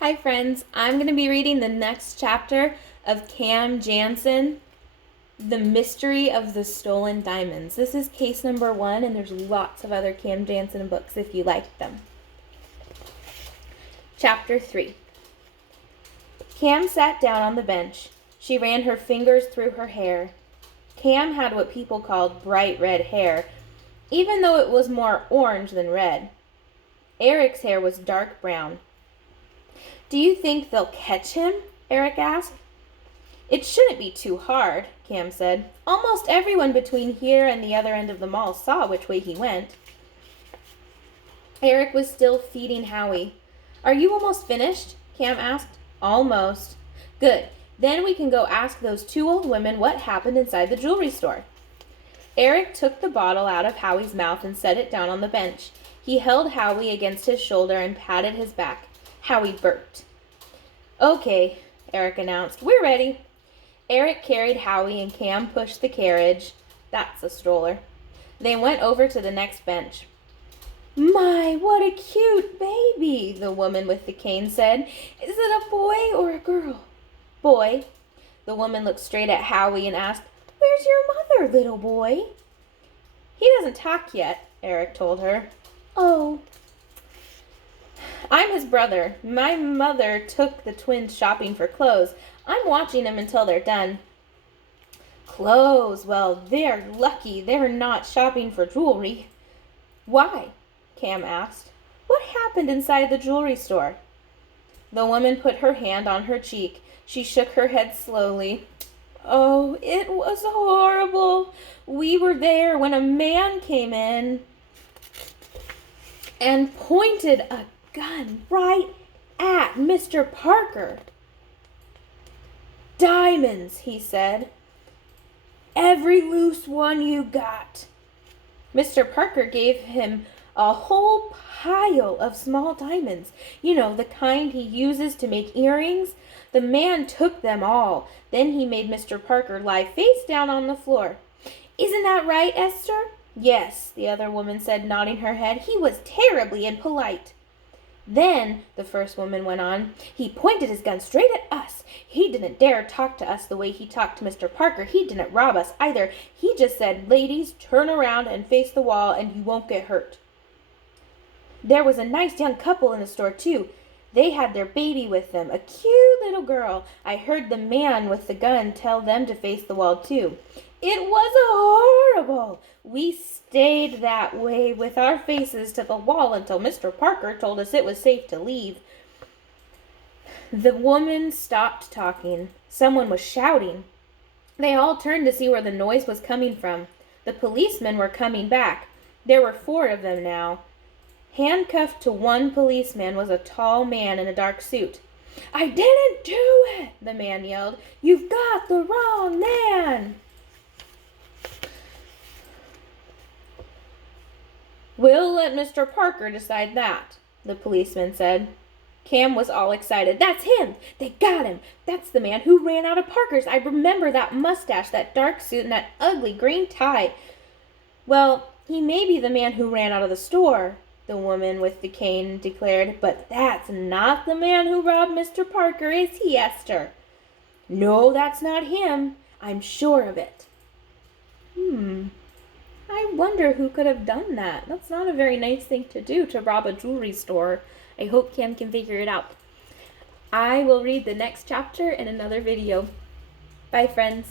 Hi friends, I'm going to be reading the next chapter of Cam Jansen, The Mystery of the Stolen Diamonds. This is case number 1, and there's lots of other Cam Jansen books if you like them. Chapter 3. Cam sat down on the bench. She ran her fingers through her hair. Cam had what people called bright red hair, even though it was more orange than red. Eric's hair was dark brown. "Do you think they'll catch him?" Eric asked. "It shouldn't be too hard," Cam said. "Almost everyone between here and the other end of the mall saw which way he went." Eric was still feeding Howie. "Are you almost finished?" Cam asked. "Almost." "Good. Then we can go ask those 2 old women what happened inside the jewelry store." Eric took the bottle out of Howie's mouth and set it down on the bench. He held Howie against his shoulder and patted his back. Howie burped. "Okay," Eric announced. "We're ready." Eric carried Howie and Cam pushed the carriage. That's a stroller. They went over to the next bench. "My, what a cute baby," the woman with the cane said. "Is it a boy or a girl?" "Boy." The woman looked straight at Howie and asked, "Where's your mother, little boy?" "He doesn't talk yet," Eric told her. "Oh." "I'm his brother. My mother took the twins shopping for clothes. I'm watching them until they're done." "Clothes? Well, they're lucky they're not shopping for jewelry." "Why?" Cam asked. "What happened inside the jewelry store?" The woman put her hand on her cheek. She shook her head slowly. "Oh, it was horrible. We were there when a man came in and pointed a gun right at Mr. Parker. 'Diamonds,' he said. 'Every loose one you got.' Mr. Parker gave him a whole pile of small diamonds. You know, the kind he uses to make earrings. The man took them all. Then he made Mr. Parker lie face down on the floor." "Isn't that right, Esther?" "Yes," the other woman said, nodding her head. "He was terribly impolite." "Then," the first woman went on, "he pointed his gun straight at us. He didn't dare talk to us the way he talked to Mr. Parker. He didn't rob us either. He just said, 'Ladies, turn around and face the wall and you won't get hurt.' There was a nice young couple in the store, too. They had their baby with them, a cute little girl. I heard the man with the gun tell them to face the wall, too. It was horrible. We stayed that way with our faces to the wall until Mr. Parker told us it was safe to leave." The woman stopped talking. Someone was shouting. They all turned to see where the noise was coming from. The policemen were coming back. There were 4 of them now. Handcuffed to one policeman was a tall man in a dark suit. "I didn't do it," the man yelled. "You've got the wrong man." "We'll let Mr. Parker decide that," the policeman said. Cam was all excited. "That's him! They got him! That's the man who ran out of Parker's! I remember that mustache, that dark suit, and that ugly green tie." "Well, he may be the man who ran out of the store," the woman with the cane declared, "but that's not the man who robbed Mr. Parker, is he, Esther?" "No, that's not him. I'm sure of it." I wonder who could have done that. That's not a very nice thing to do, to rob a jewelry store. I hope Cam can figure it out. I will read the next chapter in another video. Bye, friends.